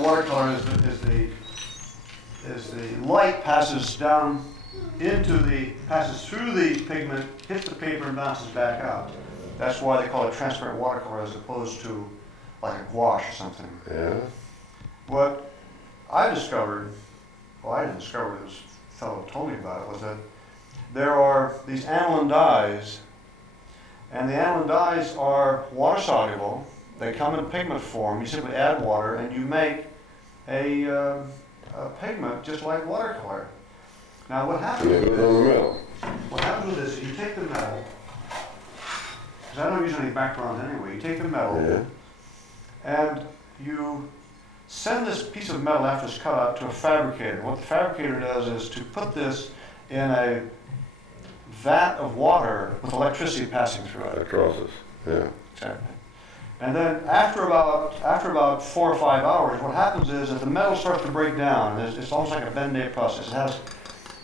in watercolor is the light passes down passes through the pigment, hits the paper and bounces back out. That's why they call it transparent watercolor as opposed to like a gouache or something. Yeah. What I discovered, well, I didn't discover it, this fellow told me about it, was that there are these aniline dyes, and the aniline dyes are water soluble. They come in pigment form. You simply add water and you make a pigment just like watercolor. Now what happens And it goes on the metal. what happens with this is you take the metal, because I don't use any backgrounds anyway, you take the metal Yeah. and you send this piece of metal after it's cut out to a fabricator. What the fabricator does is to put this in a vat of water with electricity passing through it. Across it. Yeah. Exactly. And then after about 4 or 5 hours, what happens is that the metal starts to break down. It's almost like a Ben-Day process.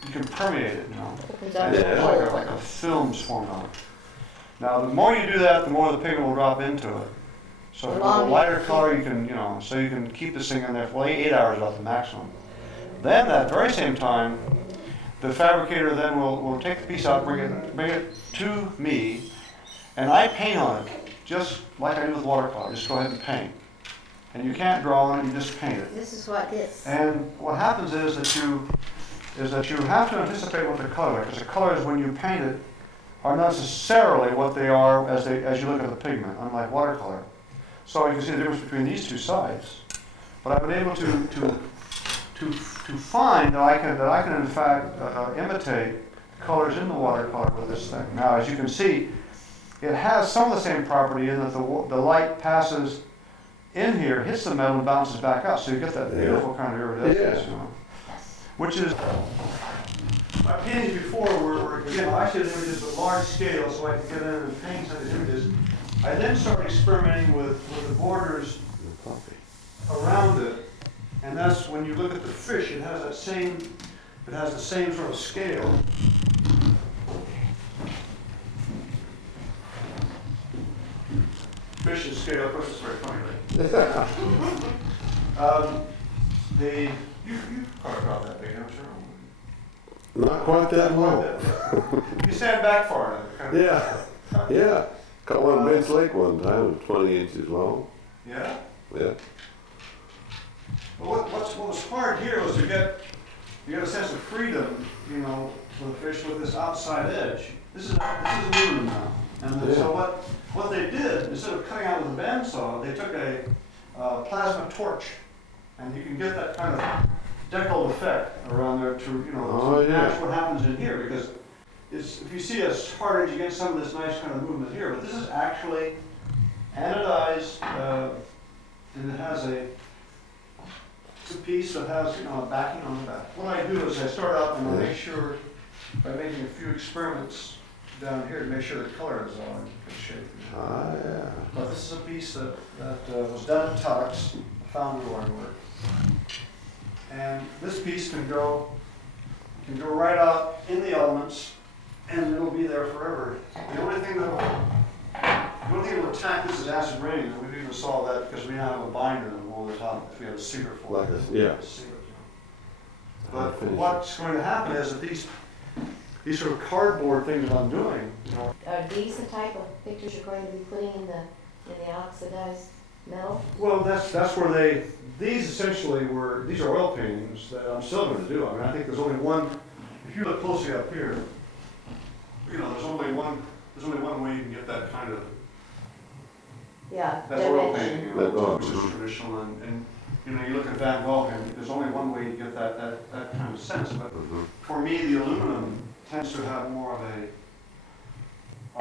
You can permeate it, you know. And it's like a film's formed on it. Now, the more you do that, the more the pigment will drop into it. So if it's a lighter color, you can keep this thing in there for 8 hours about the maximum. Then, at that very same time, the fabricator then will take the piece out, bring it to me, and I paint on it, just like I do with watercolor. Just go ahead and paint. And you can't draw on it, you just paint it. This is what this. And what happens is that you have to anticipate what the color is, because the colors, when you paint it, are not necessarily what they are as you look at the pigment, unlike watercolor. So you can see the difference between these two sides. But I've been able to find that I can in fact imitate colors in the watercolor with this thing. Now, as you can see, it has some of the same property in that the light passes in here, hits the metal, and bounces back out. So you get that beautiful kind of iridescence, you know. Which is, my paintings before were again, I did images at large scale so I could get in and paint some of these images. I then started experimenting with the borders around it. And that's when you look at the fish, it has the same sort of scale. Fish and scale, of course, it's very funny, right? You carved out that big, I'm sure. Not quite that low. You stand back far enough. Yeah. Yeah. Caught one in Bench Lake one time, it was 20 inches long. Yeah? Yeah. Well, what was hard here was to get a sense of freedom, you know, for the fish with this outside edge. This is aluminum now. And so what they did, instead of cutting out with a bandsaw, they took a plasma torch. And you can get that kind of deckled effect around there to, you know, match what happens in here. Because if you see us hard edge, you get some of this nice kind of movement here. But this is actually anodized, and it has it's a piece that has, you know, a backing on the back. What I do is I start out and I make sure, by making a few experiments down here to make sure the color is all in good shape. Yeah. But this is a piece that was done in Tux, foundry line work. And this piece can go right out in the elements, and it'll be there forever. The only thing that will attack this is acid rain, and we've even solved that because we now have a binder over the top if we have a secret for Like it. this, yeah. But what's going to happen is that these sort of cardboard things that I'm doing, you know. Are these the type of pictures you're going to be putting in the oxidized metal? Well, that's where these essentially these are oil paintings that I'm still going to do. I mean, I think there's only one, if you look closely up here, you know, there's only one way you can get that kind of, Yeah, that's oil dimension. painting, you know, which is traditional, and you know, you look at Van Gogh, and there's only one way you get that kind of sense. But for me, the aluminum tends to have more of a,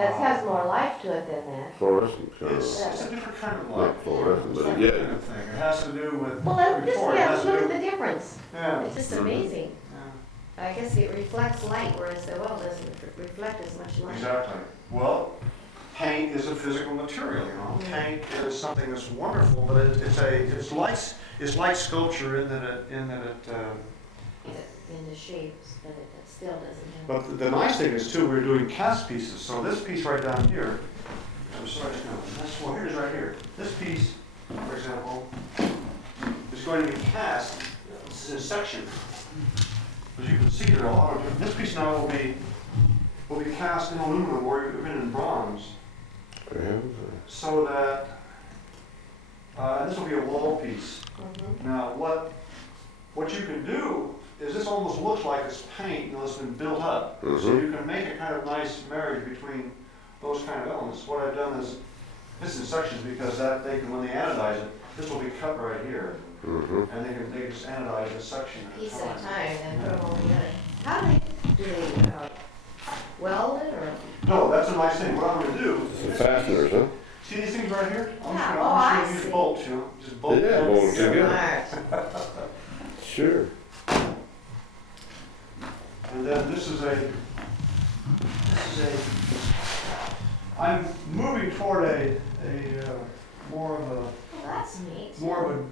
It has more life to it than that. Fluorescent color. it's a different kind of light. Not fluorescent, It's a but different yeah. kind of thing. It has to do with, Well, look at the with, difference. yeah. It's just amazing. Yeah. I guess it reflects light, whereas the oil doesn't reflect as much light. Exactly. Well, paint is a physical material, you know. Paint is something that's wonderful, but it's light sculpture in that it In the shapes, but it still doesn't have. But the nice thing is too, we're doing cast pieces. So this piece right down here, I'm sorry, no, here's right here. This piece, for example, is going to be cast, this is in section. As you can see, there are a lot of different, this piece now will be cast in aluminum or even in bronze, so that, this will be a wall piece. Now, what you can do is this almost looks like it's paint, it's been built up. So you can make a kind of nice marriage between those kind of elements. What I've done is, this is in sections because they can, when they anodize it, this will be cut right here. And they can just anodize this section. Piece at a time and put them all together. How do they weld it or? No, that's a nice thing. What I'm gonna do, Some fasteners, huh? see these things right here? I'm Yeah, just gonna I use see. bolts, just bolt Yeah, them bolt them together. together. Smart. Sure. And then I'm moving toward a more of Well, that's neat. well,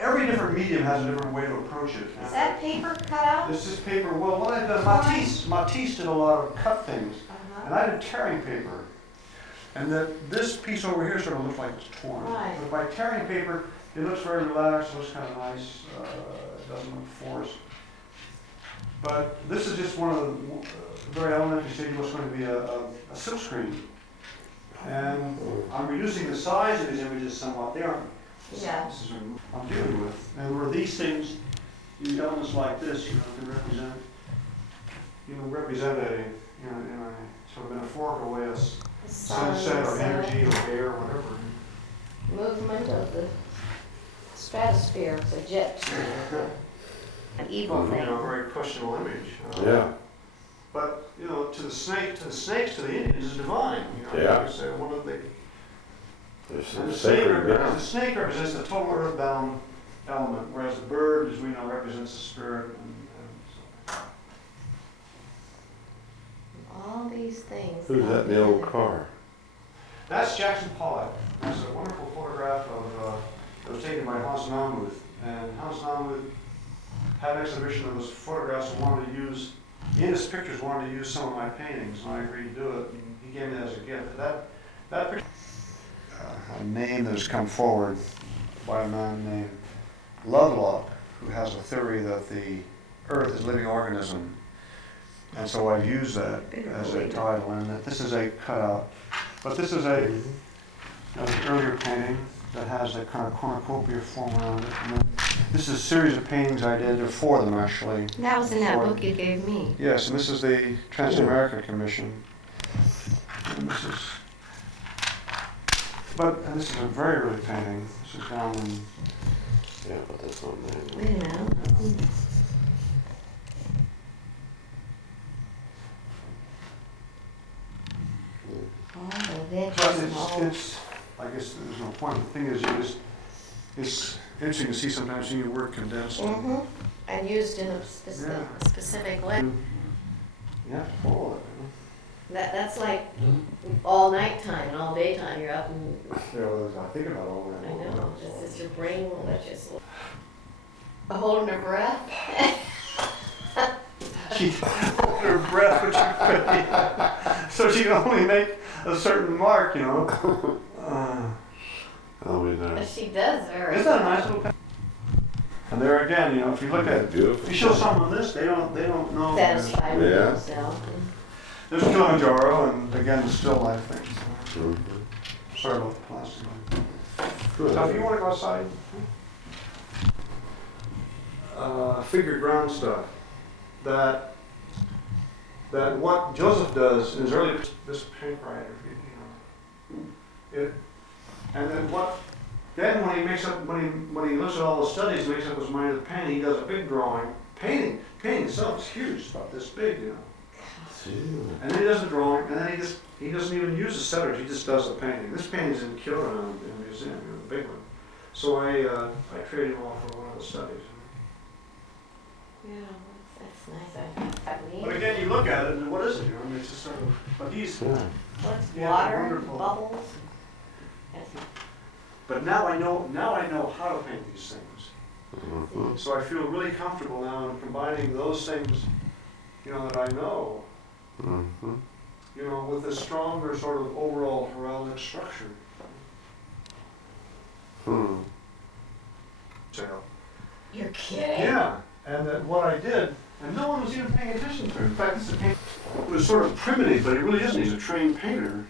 every different medium has a different way to approach it. Is that paper cut out? This is paper, well, what I've done, Matisse did a lot of cut things, and I did tearing paper. And this piece over here sort of looks like it's torn. Right. But by tearing paper, it looks very relaxed, looks kind of nice, it doesn't look forced. But this is just one of the very elementary stages, what's going to be a silk screen. And I'm reducing the size of these images somewhat. They aren't, Yeah. this is what I'm dealing with. And where these things, these elements like this, can represent a, in a sort of metaphorical way, a The sun, sunset or the energy or air or whatever. movement of the stratosphere, it's a jet stream, an evil A thing. very questionable image. Yeah. But, to the snakes, to the Indians is divine. Yeah. Like I say, one of the, There's and some the sacred ground. snake represents the total earthbound element, whereas the bird, as we know, represents the spirit. And so. All these things. Who's come that in the old together. car? That's Jackson Pollock. That's a wonderful photograph that was taken by Hans Namuth. And Hans Namuth had an exhibition of those photographs and wanted to use, in his pictures, wanted to use some of my paintings, and I agreed to do it. And he gave me that as a gift. That picture, a name that has come forward by a man named Lovelock, who has a theory that the Earth is a living organism. And so I've used that as a title, and that this is a cutout. But this is an earlier painting that has that kind of cornucopia form around it. And then this is a series of paintings I did. There are four of them, actually. That was in that Four. book you gave me. Yes, and this is the Trans-America Commission. And this is, and this is a very early painting. This is down in, Yeah, but that's not mine. Wait a minute. All the but veggies and all. it's, I guess there's no point. The thing is, it's interesting to see sometimes seeing your work condensed. Mm-hmm. And used in a Yeah. specific way. You have to follow it. That's like all nighttime and all daytime, you're up and, I think about all that. I know, it's just your brain will let you sleep. Holding her breath. She hold her breath, which so she can only make a certain mark, I'll be there. But she does very. Isn't that a nice little painting? And there again, if you look at, if Beautiful. you show someone this, they don't know. Satisfied with Yeah. themselves. There's Kilimanjaro, and again, the still life things. Mhm. Sorry about the plastic. Good. So if you want to go outside, figure ground stuff. That what Joseph does in his early, this paint writer, and then when he makes up, when he looks at all the studies, makes up his mind of the painting, he does a big drawing. Painting itself is huge, it's about this big, And then he does the drawing, and then he doesn't even use the setters, he just does the painting. This painting's in Kilburn in the museum, the big one. So I traded him off for one of the studies. Yeah, that's nice. But again, you look at it, and what is it? It's just sort of. But he's. Yeah. What's Yeah, water, wonderful. bubbles? But now I know how to paint these things. Mhm. So I feel really comfortable now in combining those things, that I know, Mhm. with a stronger sort of overall heraldic structure. Hmm. paying attention to it. In fact, this is it was sort of primitive, but he really isn't. He's a trained painter.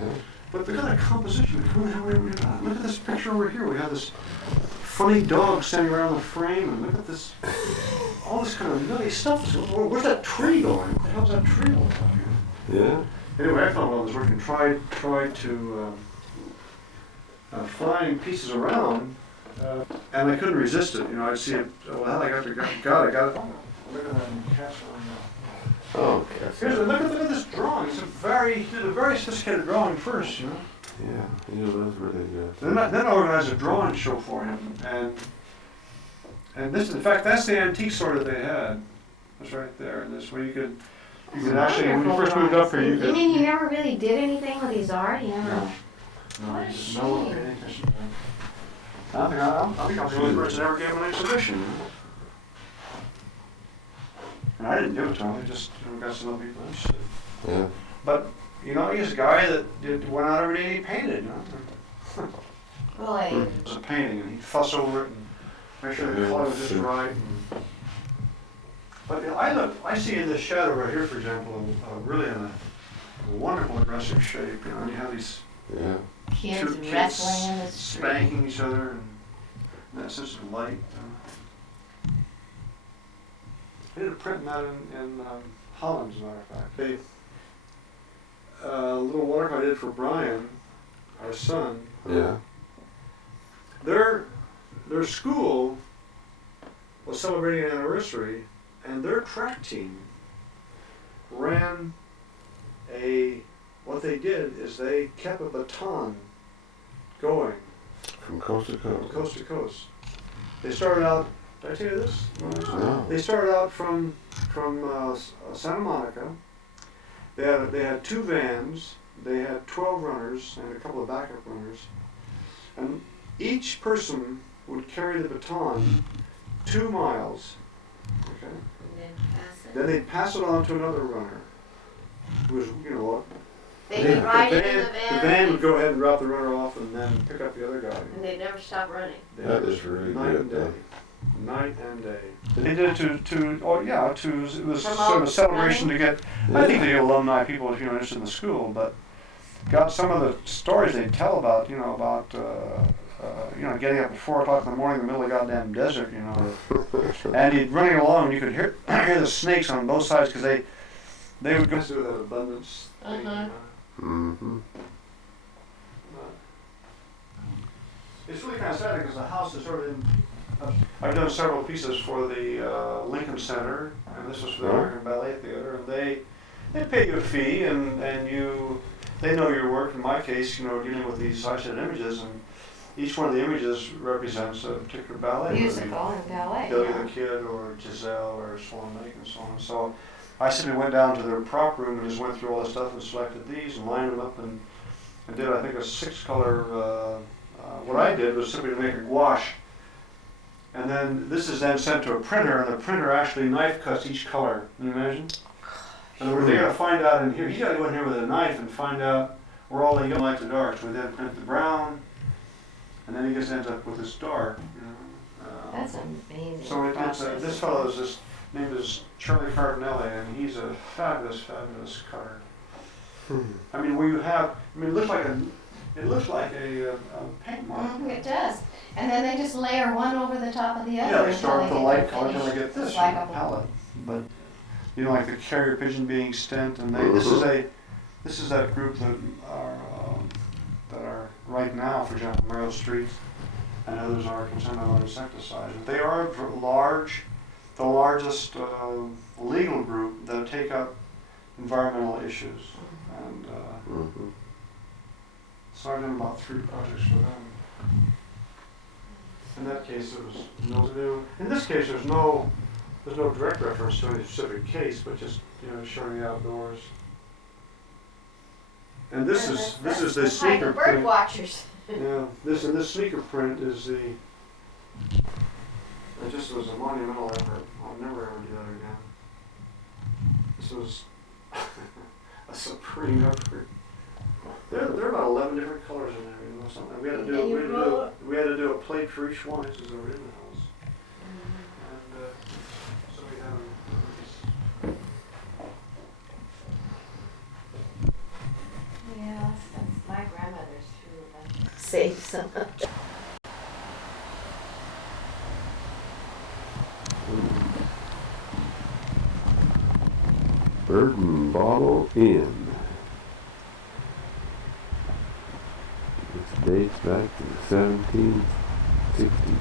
Yeah. But look at that composition. Who the hell would ever do that? Look at this picture over here. We have this funny dog standing around the frame, and look at this, all this kind of nutty stuff. Where's that tree going? What the hell's that tree all about here? Yeah. Anyway, I found while I was working, tried to find pieces around, and I couldn't resist it. You know, I'd see it. Oh, well, I got it. Oh, look at that catch on. Oh, okay. Look at this drawing. It's he did a very sophisticated drawing first, you know. Yeah, you know, that's really good. Then I organized a drawing show for him, and this, in fact, that's the antique store that they had. That's right there, and this where you could actually, when you first moved up here, you You could. mean he never really did anything with his art? He never. No, What a he just no one shame. paid any attention to that. I think I was the only person that ever gave him an exhibition. And I didn't give it to him. I just got some other people interested. Yeah. But you know, he's a guy that went out every day and he painted. You know. Really? It was a painting, and he'd fuss over it and make sure the color was just right. But you know, I see in this shadow right here, for example, really in a wonderful aggressive shape. You know, and you have these Kids two kids wrestling in the street. spanking each other, and that sense of light. I did a print in that in Holland, as a matter of fact. A little watercolor I did for Brian, our son. Yeah. Their school was celebrating an anniversary, and their track team ran what they did is they kept a baton going From coast to from coast. coast to coast. They started out, did I tell you this? No. They started out from Santa Monica. They had 2 vans, they had 12 runners and a couple of backup runners, and each person would carry the baton 2 miles, okay? And then pass it. Then they'd pass it on to another runner, who was, you know what? They would ride it in the The van. van would go ahead and drop the runner off and then pick up the other guy. And they'd never stop running. That is really Night good, and though. day. Night and day. They did it it was Promote sort of a celebration to get, I Yeah. think they get alumni people, if you're interested in the school, but got some of the stories they tell about, getting up at 4 o'clock in the morning in the middle of the goddamn desert, you know. And he'd running along, and you could hear the snakes on both sides, because they would go through that abundance thing. Uh-huh. Mm-hmm. It's really kind of sad because the house is sort of in. I've done several pieces for the Lincoln Center, and this was for the American Ballet Theater, and they pay you a fee, and they know your work. In my case, dealing with these high-set images, and each one of the images represents a particular ballet movie. Musical and ballet. Billy yeah. the Kid, or Giselle, or Swan Lake, and so on. So I simply went down to their prop room and just went through all the stuff and selected these and lined them up and did, I think, a 6-color. What I did was simply to make a gouache. And then this is then sent to a printer, and the printer actually knife cuts each color. Can you imagine? In other words, they got to find out in here. He got to go in here with a knife and find out where all the yellow lights and darks. We then print the brown, and then he just ends up with this dark. That's amazing. So process. this fellow is named as Charlie Cardinelli, and he's a fabulous, fabulous cutter. I mean, where you have, it looks like a paint mark. It does. And then they just layer one over the top of the other. Yeah, they until start with the get light their color until they finish. get this It's from like the a- palette. But like the carrier pigeon being stent, and this is that group that are right now, for example, Merrill Street, and others are concerned about insecticides. But they are the largest legal group that take up environmental issues, and Mm-hmm. so I've done about 3 projects for them. In that case, it was no new. In this case, there's no direct reference to any specific case, but just showing the outdoors. And this is the That's like sneaker the bird print. watchers. Yeah, this sneaker print is the. It just was a monumental effort. I'll never ever do that again. This was a supreme effort. There are about 11 different colors in there, something. We had to And you wrote- do a plate for each one. This is the originals. And so we have save some. Bourbon Bottle Inn. This dates back to the 1760s.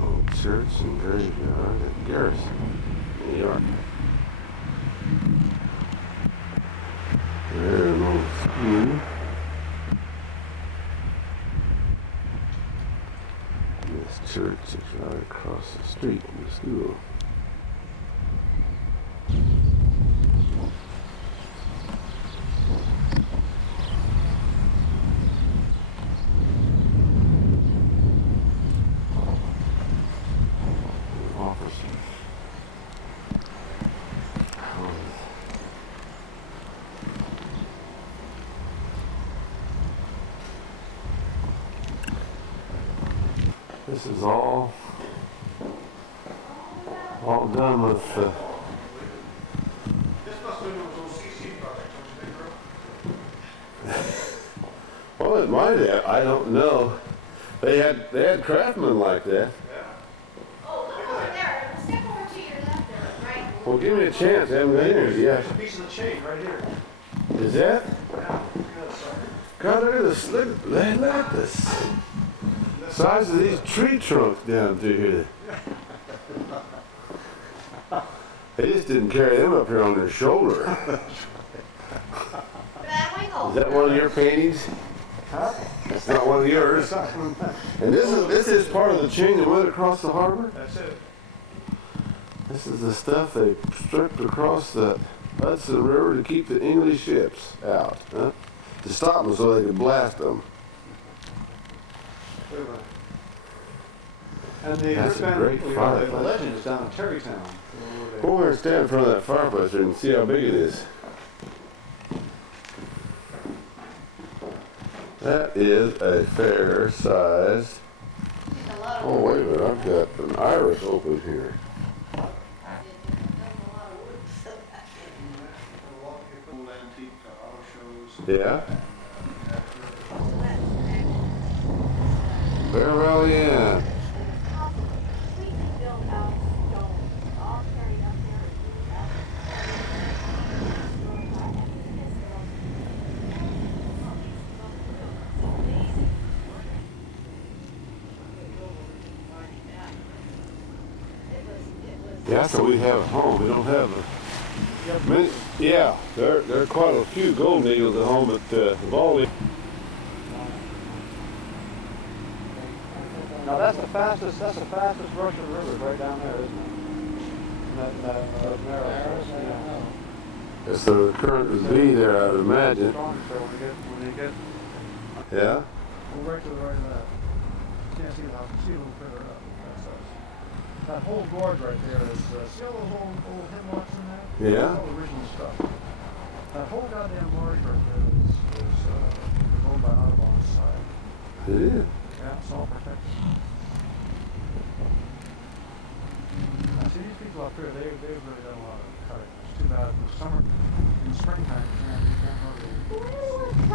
Old church and graveyard at Garrison, New York. There's an old school. This church is right across the street from the school. Office. This is all done with This must have been those OCC projects, don't you think, Bro? well, it might have. I don't know. They had craftsmen like that. Oh, look over there, step over to your left there, right? Well, give me a chance. I haven't been here yet. There's a piece of the chain right here. Is that? Yeah, good, sorry. God, look at this. Look at this. Size of these tree trunks down through here. They just didn't carry them up here on their shoulder. Is that one of your paintings? Huh? It's not one of yours. And this is part of the chain that went across the harbor? That's it. This is the stuff they stripped across the Hudson River to keep the English ships out, huh? To stop them so they could blast them. Wait a minute. And the That's a band, great the fireplace. legend is down in Terrytown. Go over and stand in front of that fireplace and see how big it is. That is a fair sized. Oh, wait a minute, I've got an iris open here. Old antique auto shows. Yeah? Bear Valley Inn. Yeah, that's what we have at home. We don't have many. Yeah, there are quite a few gold eagles at home, but the bald eagle. Now that's the fastest Russian river right down there, isn't it? That narrow. Yeah. So the current would be there, I'd imagine. Strong, so when you get, Yeah? go right to the right of that. You can't see it, see it a little further up. That's us. That whole gorge right there is, see all those old hemlocks in there? Yeah. That's all original stuff. That whole goddamn marsh right there is owned by Audubon's side. It is. Yeah, it's all protected. Now, see, these people up here, they've really done a lot of cutting. It's too bad in the summer, in the springtime, you can't hardly. I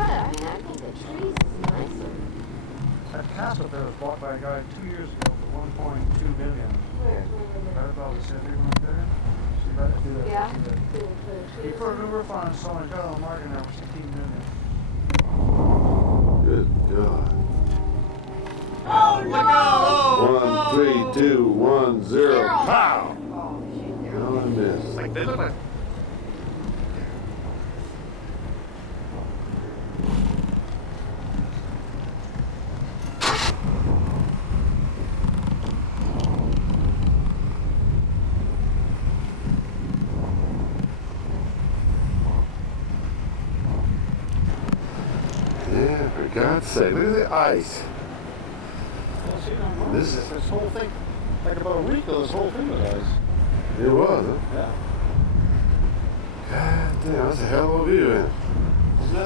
think the trees is nicer. That castle there was bought by a guy 2 years ago for $1.2 million. Right above the city right there. See that? Yeah. He put a new roof on and so he got on the market now for $16 million. Good God. Oh no! 1, 3, 2, 1, 0. Pow! Oh shoot, there. No, I missed. Like this? Yeah, for God's sake, look at the ice. Well, see, no, This- this whole thing, like about a week ago, this whole thing was ice. It was, huh? Yeah. God damn, that's a hell of a view, man.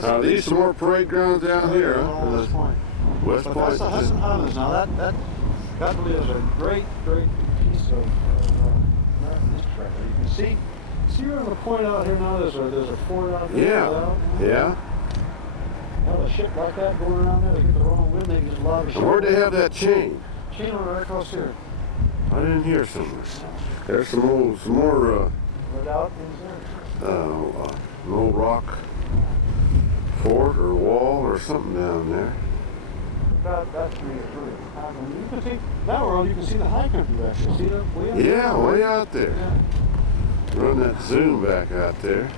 Now, these some more parade grounds down here, huh? West Point. West But Point. that's the Hudson Highlands. Now that really is a great piece of See where the point out here now? There's a fort out there. Yeah. Have a ship like that going around there, they get the wrong wind, they can just lob a ship. And where'd they have that chain? Chain on right across here. I didn't hear something. There's some more, Redoubt is there. an old rock fort or wall or something down there. That's really happening. You can see that world. You can see the high country back there. See that way up Yeah, way out there. Yeah. Run that zoom back out there.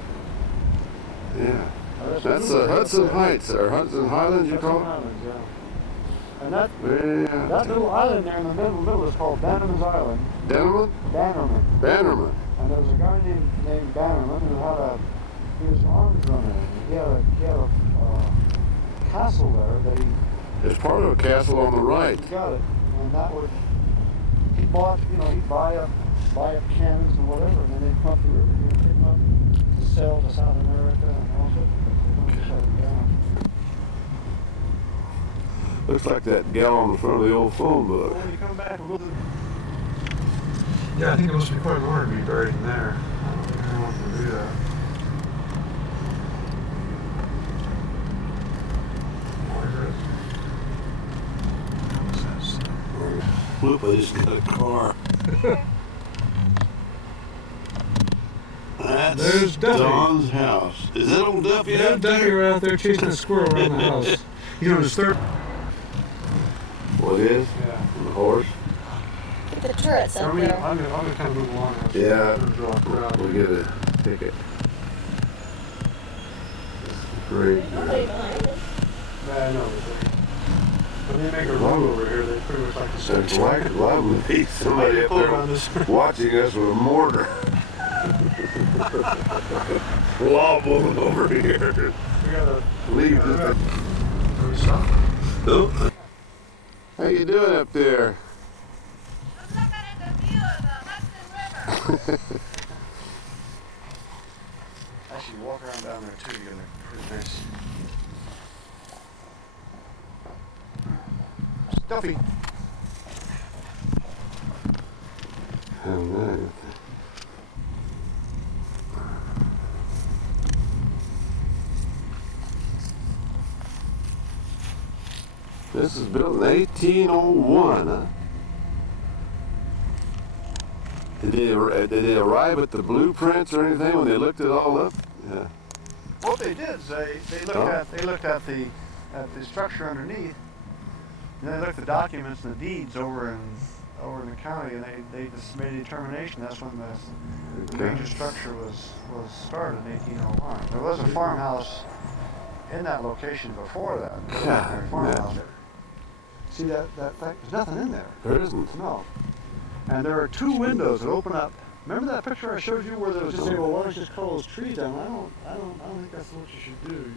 Yeah. That's Hudson Heights or Hudson Highlands, you call it? Highlands, yeah. And that Yeah. little island there in the middle is called Bannerman's Island. Bannerman? Bannerman. And there was a guy named Bannerman he was an arms runner. He had a castle there that he It's part of a castle on the right. got it, and that would he bought, he'd buy up cannons and whatever, and then they'd come up the river, he'd pick them up to sell to South America and all sorts of things. Shut it down. Looks like that gal on the front of the old phone book. When you come back, yeah, I think it must be quite an honor to be buried in there. I don't think anyone wants to do that. Look, I just got a car. That's There's Duffy. Don's house. Is that old Duffy out Duffy there? right out there chasing a squirrel around the house. He's on his third. What is? Yeah. The horse? The turret's up I'm there. gonna kind of move along. Yeah. Draw a crowd. We'll get a ticket. Great. Nobody behind it. Yeah, I know. When they make a road over here, they pretty much like to say. It's likely to be somebody up there watching us with a mortar. Wobbling over here. We gotta Leave this. Oh. How you doing up there? I'm looking at the view of the Hudson River. actually walk around down there too. You get a pretty nice. Duffy. Oh, nice. This is built in 1801, huh? Did they arrive at the blueprints or anything when they looked it all up? Yeah. What they did is they looked at the structure underneath, and they looked at the documents and the deeds over in the county, and they just made a determination that's when the major structure was started in 1801. There was a farmhouse in that location before that. There was an ordinary farmhouse. See that there's nothing in there. There isn't. No. And there are two windows that open up. Remember that picture I showed you where there was just saying, well, why don't you just cut all those trees down? I don't think that's what you should do.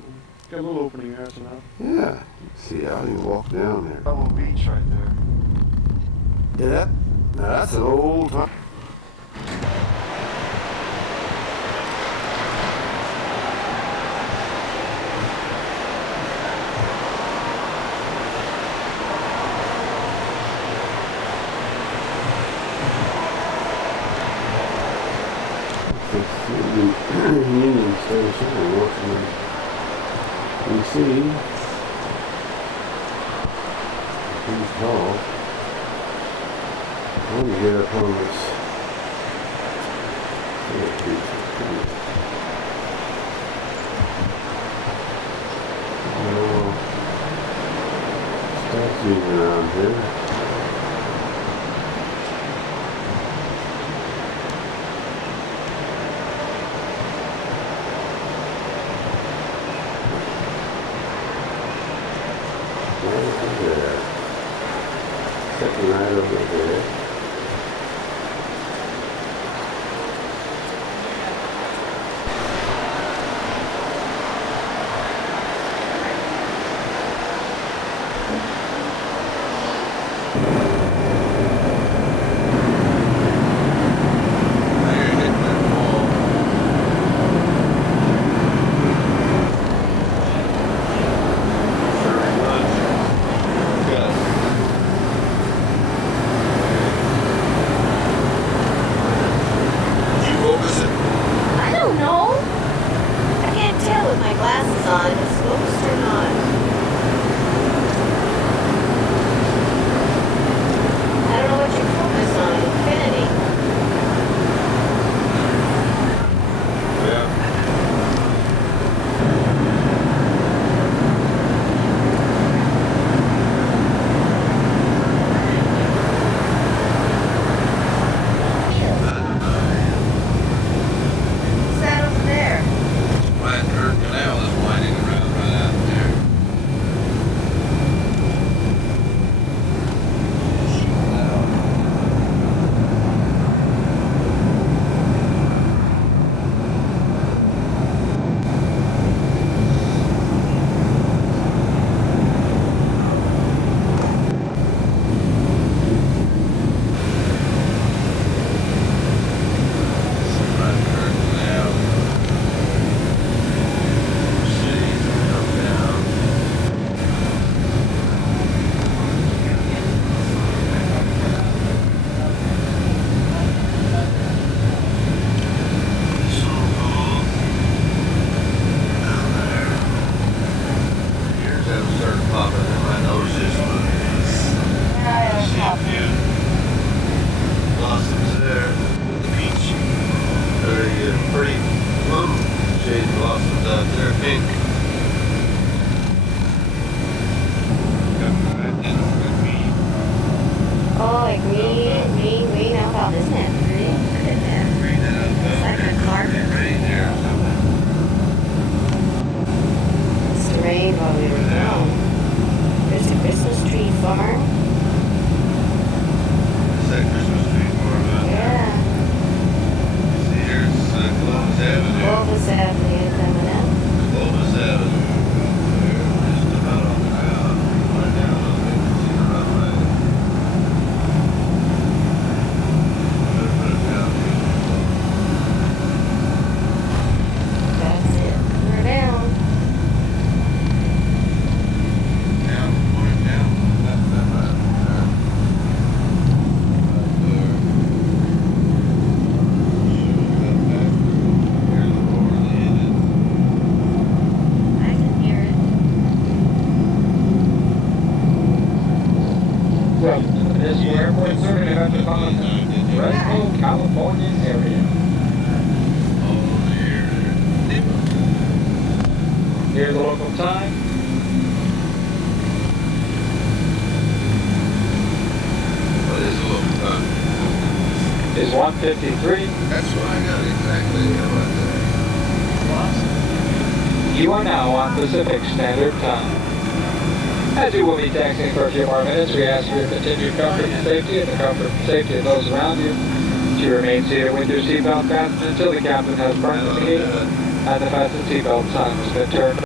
Got a little opening there, that's enough. Yeah. See, I didn't walk down there. Double beach right there. Yeah, now that's an old time. Union Station in Washington, D.C. He's tall. Let me get up on this. Statues around here. Second right over there. Avenue coming up. Clovis Avenue. There, just about on the ground. Right down a little bit, you see the runway. Better put it down here. That's it. We're down. Down, put it down. That's that right there. Right there. That back. Here's the roar of the engine. I can hear it. Welcome to this airport serving the metropolitan Fresno, California area. Oh, here. Here's the local time. What is the local time? Is 1:53. That's what I got exactly. How about that? You are now on Pacific Standard Time. As you will be taxiing for a few more minutes, we ask for your continued comfort and safety and the comfort and safety of those around you. To remain seated with your seatbelt fastened until the captain has burned the gate and the fasten seatbelt sign has been turned.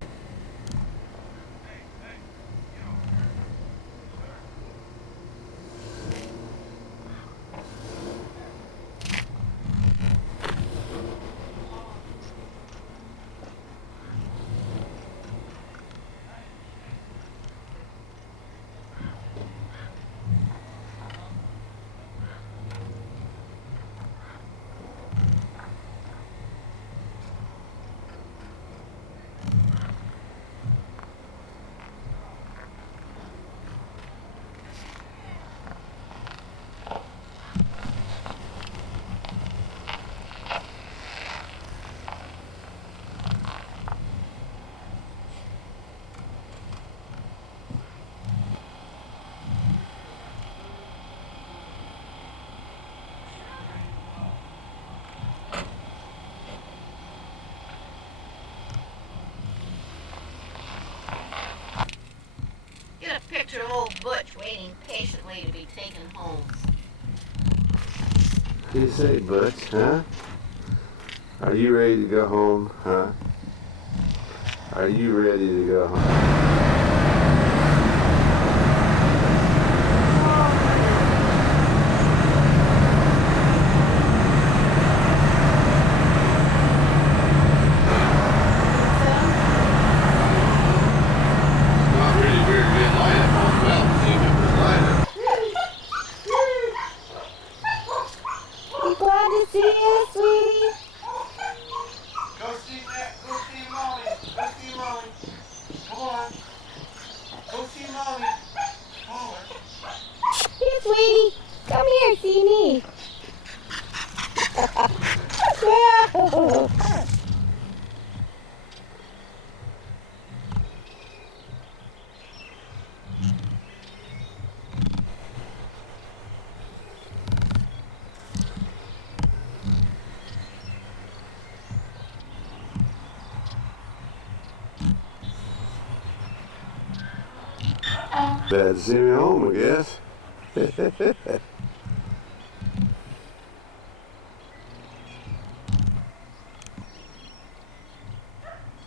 Get a picture of old Butch waiting patiently to be taken home. What do you say, Butch, huh? Are you ready to go home, huh? Are you ready to go home? Not really very good light up on the mountain, see if it was lighter. You glad to see us, sweetie? Go see that, go see mommy, go see mommy. Come on. Go see mommy. Come on. Here, sweetie. Come here, see me. Wow. Glad to see me home, I guess.